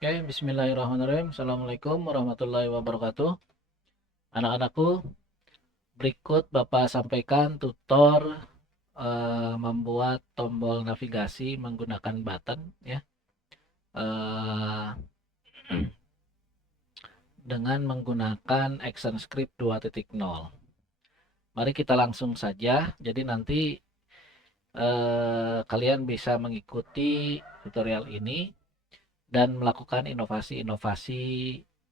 Oke, bismillahirrahmanirrahim. Assalamualaikum warahmatullahi wabarakatuh. Anak-anakku, berikut Bapak sampaikan tutor membuat tombol navigasi menggunakan button ya. Eh, dengan menggunakan ActionScript 2.0. Mari kita langsung saja. Jadi nanti kalian bisa mengikuti tutorial ini dan melakukan inovasi-inovasi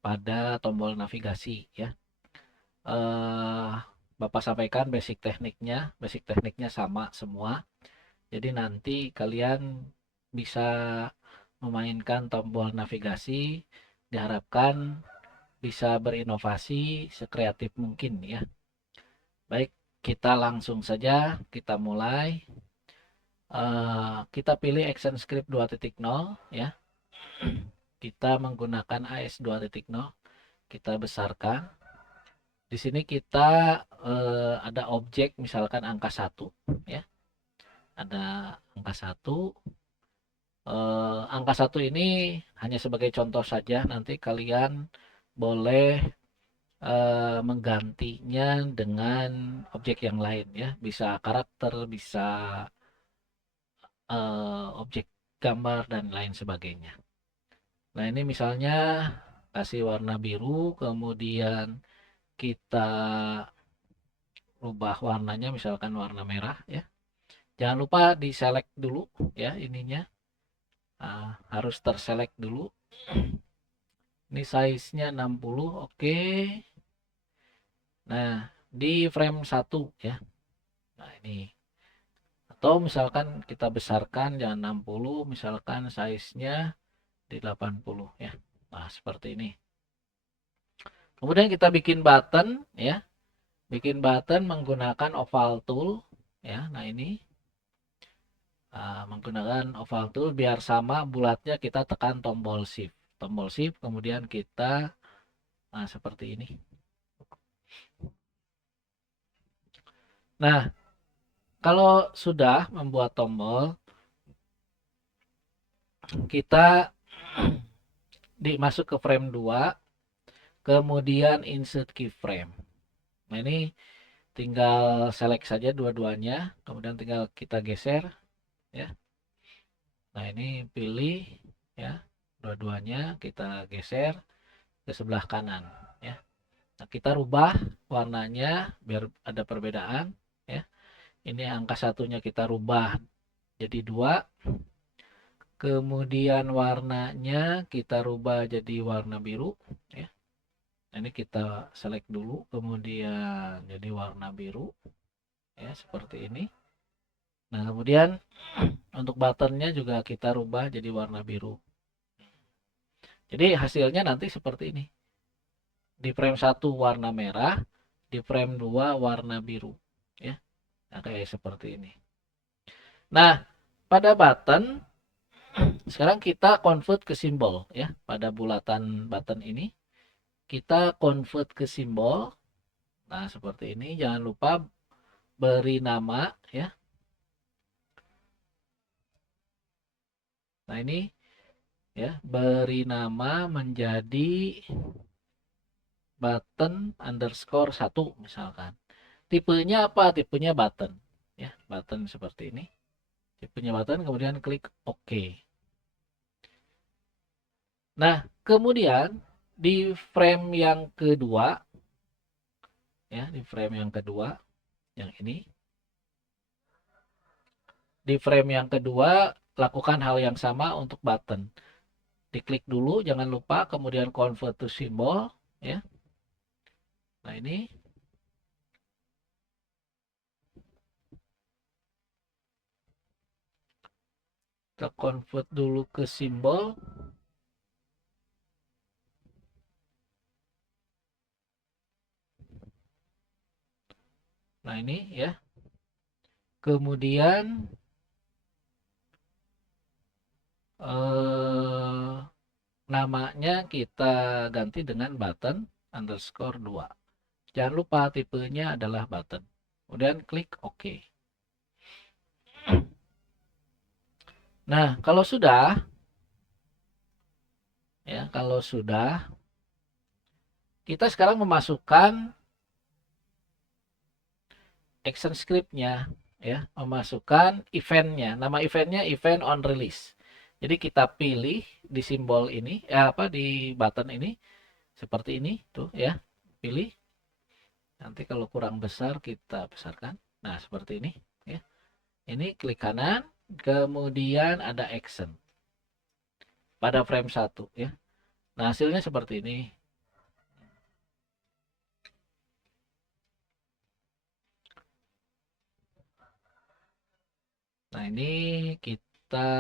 pada tombol navigasi ya. eh, Bapak sampaikan basic tekniknya sama semua. Jadi nanti kalian bisa memainkan tombol navigasi, diharapkan bisa berinovasi sekreatif mungkin ya. Baik, kita langsung saja, kita mulai. Kita pilih ActionScript 2.0 ya. Kita menggunakan AS 2.0, kita besarkan. Di sini kita ada objek misalkan angka 1 ya. Ada angka 1. Angka 1 ini hanya sebagai contoh saja, nanti kalian boleh menggantinya dengan objek yang lain ya. Bisa karakter, bisa objek gambar dan lain sebagainya. Nah, ini misalnya kasih warna biru, kemudian kita rubah warnanya misalkan warna merah ya. Jangan lupa di select dulu ya ininya. Harus terselect dulu. Ini size-nya 60, oke. Nah, di frame 1 ya. Nah, ini. Atau misalkan kita besarkan jangan 60, misalkan size-nya di 80 ya. Nah, seperti ini. Kemudian kita bikin button ya. Bikin button menggunakan oval tool ya. Nah, ini menggunakan oval tool biar sama bulatnya kita tekan tombol shift. Tombol shift kemudian kita seperti ini. Nah, kalau sudah membuat tombol, kita masuk ke frame 2, kemudian insert keyframe. Nah, ini tinggal select saja dua-duanya, kemudian tinggal kita geser ya. Nah, ini pilih ya, dua-duanya kita geser ke sebelah kanan ya. Nah, kita rubah warnanya biar ada perbedaan ya. Ini angka satunya kita rubah jadi 2. Kemudian warnanya kita rubah jadi warna biru ya. Ini kita select dulu, kemudian jadi warna biru ya, seperti ini. Nah, kemudian untuk buttonnya juga kita rubah jadi warna biru. Jadi hasilnya nanti seperti ini. Di frame 1 warna merah, di frame 2 warna biru ya. Nah, kayak seperti ini. Nah, pada button sekarang kita convert ke simbol ya. Pada bulatan button ini kita convert ke simbol. Nah, seperti ini. Jangan lupa beri nama ya. Nah, ini ya, beri nama menjadi button underscore 1 misalkan. Tipenya apa? Tipenya button ya, button seperti ini. Tipenya button, kemudian klik OK. Nah, kemudian di frame yang kedua ya, di frame yang kedua yang ini. Di frame yang kedua lakukan hal yang sama untuk button. Diklik dulu jangan lupa, kemudian convert to symbol ya. Nah, ini kita convert dulu ke simbol. Nah, ini ya. Kemudian namanya kita ganti dengan button underscore 2. Jangan lupa tipenya adalah button. Kemudian klik OK. Nah, kalau sudah Ya, kalau sudah, kita sekarang memasukkan action script-nya, ya, memasukkan event-nya. Nama event-nya event on release. Jadi kita pilih di simbol ini, di button ini seperti ini, tuh ya, pilih. Nanti kalau kurang besar kita besarkan. Nah, seperti ini, ya. Ini klik kanan, kemudian ada action pada frame 1, ya. Nah, hasilnya seperti ini. Nah, ini kita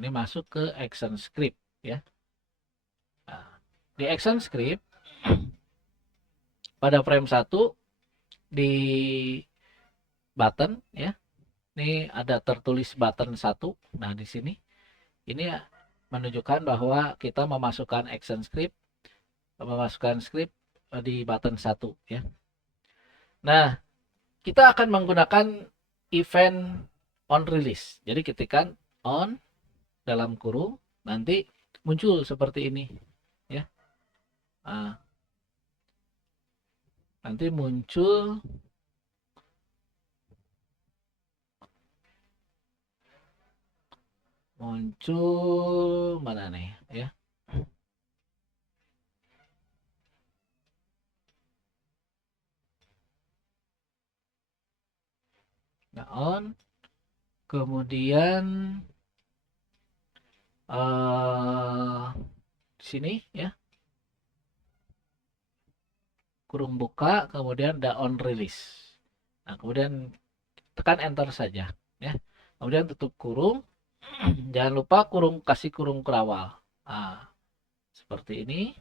ini masuk ke action script, ya. Nah, di action script pada frame 1 di button, ya. Ini ada tertulis button 1. Nah, di sini ini menunjukkan bahwa kita memasukkan action script, memasukkan script di button 1, ya. Nah, kita akan menggunakan event on release. Jadi ketikkan on dalam kurung, nanti muncul seperti ini, ya. Nah, nanti muncul mana nih, ya. Nah, on, kemudian di sini, ya, kurung buka, kemudian ada on release. Nah, kemudian tekan enter saja, ya. Kemudian tutup kurung. Jangan lupa kasih kurung kurawal. Nah, seperti ini.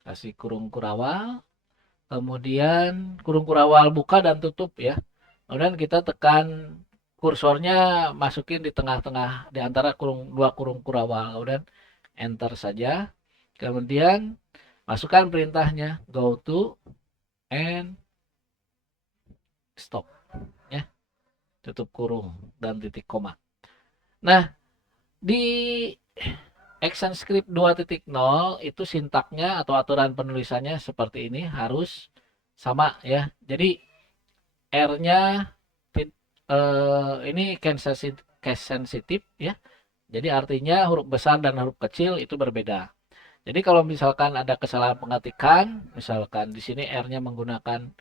Kasih kurung kurawal. Kemudian kurung kurawal buka dan tutup, ya. Kemudian kita tekan kursornya, masukin di tengah-tengah di antara dua kurung kurawal. Kemudian enter saja. Kemudian masukkan perintahnya go to and stop, ya. Tutup kurung dan titik koma. Nah, di ActionScript 2.0 itu sintaknya atau aturan penulisannya seperti ini, harus sama, ya. Jadi R-nya ini case sensitif, ya. Jadi artinya huruf besar dan huruf kecil itu berbeda. Jadi kalau misalkan ada kesalahan pengetikan, misalkan di sini R-nya menggunakan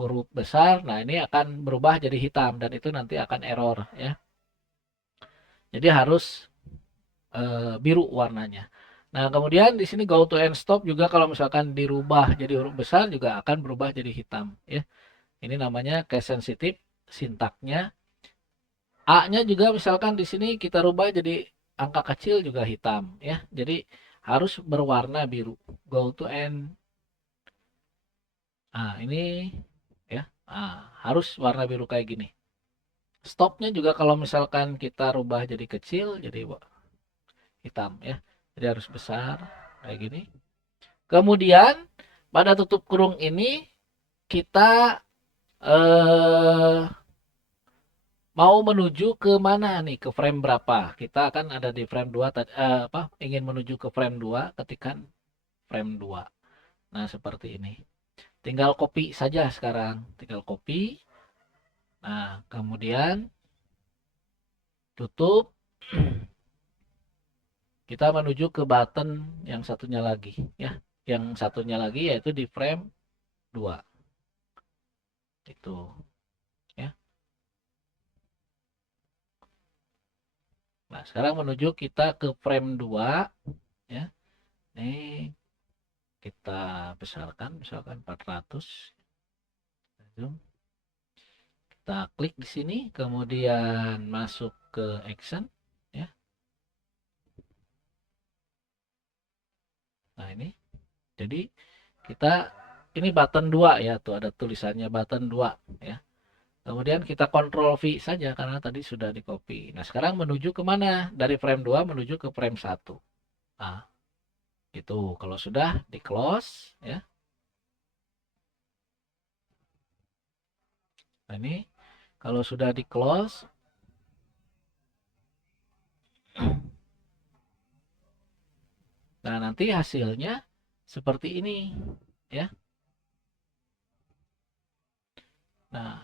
huruf besar, nah ini akan berubah jadi hitam dan itu nanti akan error, ya. Jadi harus biru warnanya. Nah, kemudian di sini go to and stop juga kalau misalkan dirubah jadi huruf besar juga akan berubah jadi hitam, ya. Ini namanya case sensitive sintaknya. A-nya juga misalkan di sini kita rubah jadi angka kecil juga hitam, ya. Jadi harus berwarna biru. Go to and ini, ya. Harus warna biru kayak gini. Stopnya juga kalau misalkan kita rubah jadi kecil jadi hitam, ya. Jadi harus besar kayak gini. Kemudian pada tutup kurung ini kita eh, mau menuju ke mana nih? Ke frame berapa? Kita akan ada di frame 2, ingin menuju ke frame 2, ketikan frame 2. Nah, seperti ini. Tinggal copy saja sekarang. Tinggal copy. Nah, kemudian tutup. Kita menuju ke button yang satunya lagi, ya. Yang satunya lagi yaitu di frame 2. Itu, ya. Nah, sekarang menuju kita ke frame 2, ya. Ini kita besarkan misalkan 400. Kita klik di sini, kemudian masuk ke action, ya. Nah, ini. Jadi kita ini button 2, ya, tuh ada tulisannya button 2, ya. Kemudian kita Ctrl V saja karena tadi sudah di copy. Nah, sekarang menuju ke mana? Dari frame 2 menuju ke frame 1. Nah, itu kalau sudah di close, ya. Nah, ini kalau sudah di close, Nah, nanti hasilnya seperti ini ya. Nah,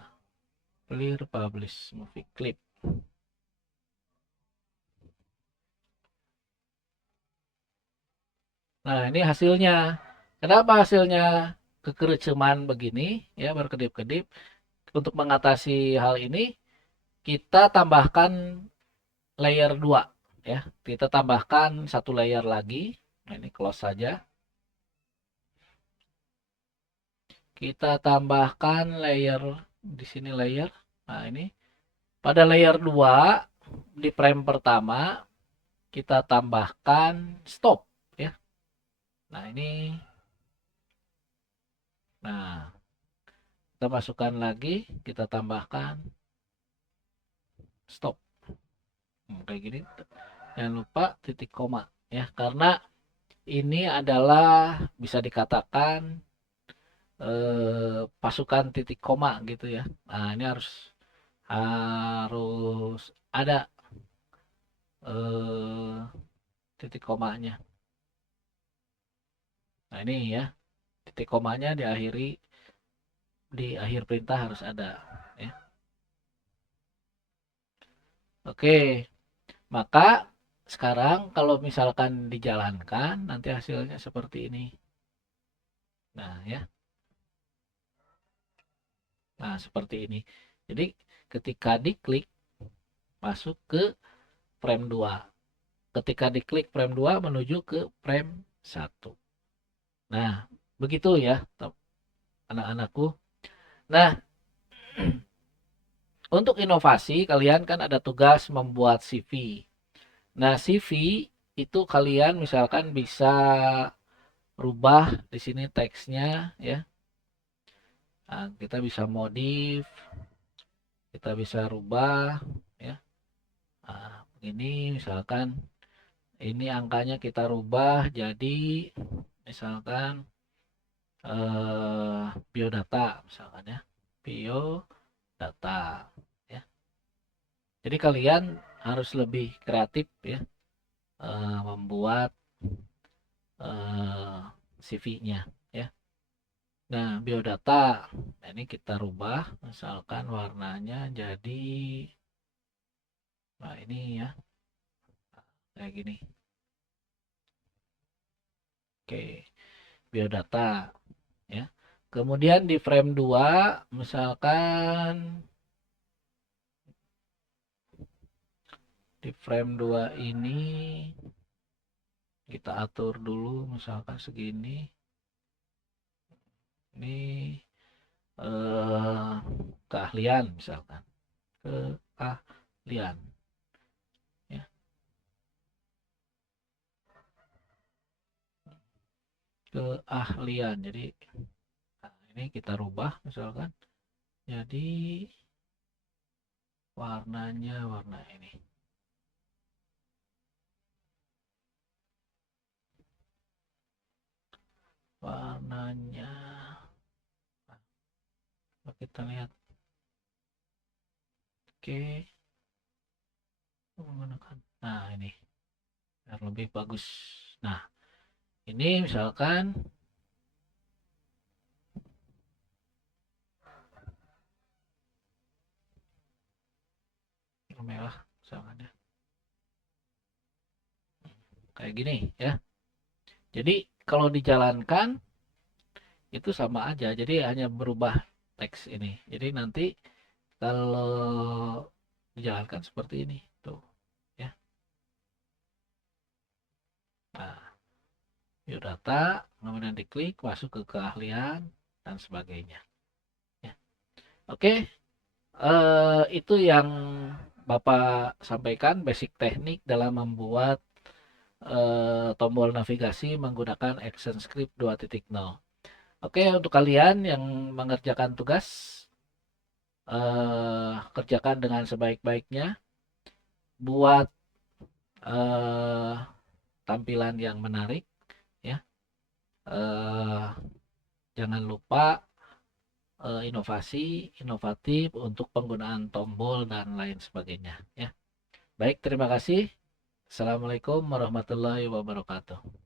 clear publish movie clip. Nah, ini hasilnya. Kenapa hasilnya kekereceman begini ya, berkedip-kedip? Untuk mengatasi hal ini kita tambahkan layer 2 ya. Kita tambahkan satu layer lagi. Nah, ini close saja. Kita tambahkan layer di sini layer. Nah, ini pada layer 2 di frame pertama kita tambahkan stop ya. Nah, ini nah, kita masukkan lagi, kita tambahkan stop. Kayak gini. Jangan lupa titik koma ya, karena ini adalah bisa dikatakan pasukan titik koma gitu ya. Nah, ini harus harus ada eh, titik komanya. Nah, ini ya, titik komanya di akhir perintah harus ada ya. Oke, maka sekarang kalau misalkan dijalankan nanti hasilnya seperti ini. Nah, ya. Nah, seperti ini. Jadi ketika diklik masuk ke frame 2. Ketika diklik frame 2 menuju ke frame 1. Nah, begitu ya anak-anakku. Nah, untuk inovasi kalian kan ada tugas membuat CV. Nah, CV itu kalian misalkan bisa rubah di sini teksnya ya. Nah, kita bisa modif, kita bisa rubah ya. Nah, ini misalkan ini angkanya kita rubah jadi misalkan biodata misalkan ya. Biodata ya. Jadi kalian harus lebih kreatif ya, membuat CV-nya ya. Nah, biodata ini kita rubah misalkan warnanya jadi nah ini ya kayak gini. Oke, biodata ya. Kemudian di frame 2 misalkan di frame 2 ini kita atur dulu misalkan segini. Ini keahlian misalkan. Keahlian ya. Keahlian. Jadi nah, ini kita rubah misalkan jadi warnanya warna ini. Warnanya kita lihat. Oke, menggunakan nah ini biar lebih bagus. Nah, ini misalkan merah misalkan ya. Kayak gini ya. Jadi kalau dijalankan itu sama aja. Jadi hanya berubah teks ini. Jadi nanti kalau dijalankan seperti ini tuh ya. Nah, biodata kemudian diklik masuk ke keahlian dan sebagainya ya. Oke, itu yang Bapak sampaikan basic teknik dalam membuat tombol navigasi menggunakan ActionScript 2.0. Oke, untuk kalian yang mengerjakan tugas kerjakan dengan sebaik-baiknya, buat tampilan yang menarik ya. Jangan lupa inovatif untuk penggunaan tombol dan lain sebagainya ya. Baik, terima kasih. Assalamualaikum warahmatullahi wabarakatuh.